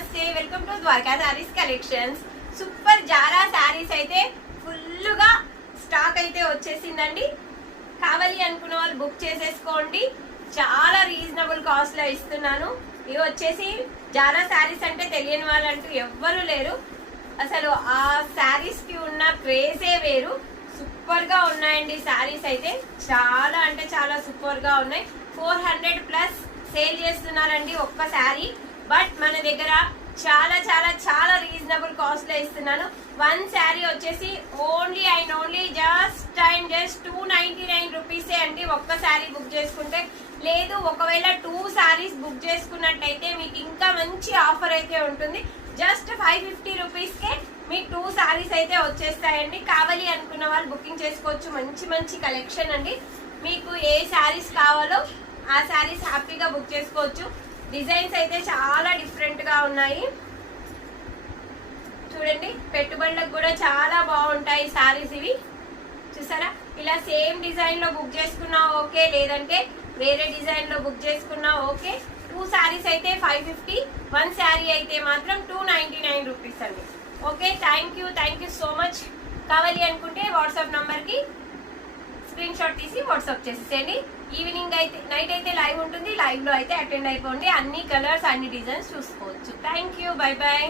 నమస్తే, welcome to Dwarka sarees collections. Super జారా sarees అయితే ఫుల్ గా స్టాక్ అయితే వచ్చేసిందండి. కావాలి అనుకున్న వాళ్ళు బుక్ చేసేసుకోండి. చాలా రీజనబుల్ కాస్ట్ లో ఇస్తున్నాను. ఇవి వచ్చేసి జారా సారీస్ అంటే తెలియని వాళ్ళంటూ ఎవ్వరు లేరు. అసలు ఆ సారీస్ కి ఉన్న క్రేజే వేరు. సూపర్ గా ఉన్నాయండి సారీస్ అయితే, చాలా అంటే చాలా సూపర్ గా ఉన్నాయి. 400 ప్లస్ సేల్ చేస్తున్నారండి ఒక్క శారీ. బట్ మన దగ్గర చాలా చాలా చాలా రీజనబుల్ కాస్ట్ లో ఇస్తున్నాను. వన్ శారీ వచ్చేసి ఓన్లీ అండ్ ఓన్లీ జస్ట్ 299 రూపీసే అండి. ఒక్క శారీ బుక్ చేసుకుంటే. లేదు, ఒకవేళ 2 శారీస్ బుక్ చేసుకున్నట్టయితే మీకు ఇంకా మంచి ఆఫర్ అయితే ఉంటుంది. జస్ట్ 550 రూపీస్ కే మీకు 2 శారీస్ అయితే వచ్చేస్తాయండి. కావాలి అనుకున్న వాళ్ళు బుకింగ్ చేసుకోవచ్చు. మంచి మంచి కలెక్షన్ అండి. మీకు ఏ శారీస్ కావాలో ఆ శారీస్ హ్యాపీగా బుక్ చేసుకోవచ్చు. డిజైన్స్ అయితే చాలా డిఫరెంట్ గా ఉన్నాయి. చూడండి, పెట్టుబడులకు కూడా చాలా బాగుంటాయి శారీస్ ఇవి. చూసారా, ఇలా సేమ్ డిజైన్ లో బుక్ చేసుకున్నా ఓకే, లేదంటే వేరే డిజైన్ లో బుక్ చేసుకున్నా ఓకే. 2 శారీస్ అయితే 550, 1 శారీ అయితే మాత్రం 299 రూపీస్ అండి. Okay, thank you so much. కావాలి అనుకుంటే వాట్సాప్ నంబర్ కి స్క్రీన్ షాట్ తీసి వాట్సాప్ చేసేయండి. ఈవినింగ్ అయితే, నైట్ అయితే లైవ్ ఉంటుంది. లైవ్ లో అయితే అటెండ్ అయిపోండి. అన్ని కలర్స్, అన్ని డిజైన్స్ చూసుకోవచ్చు. Thank you, by by.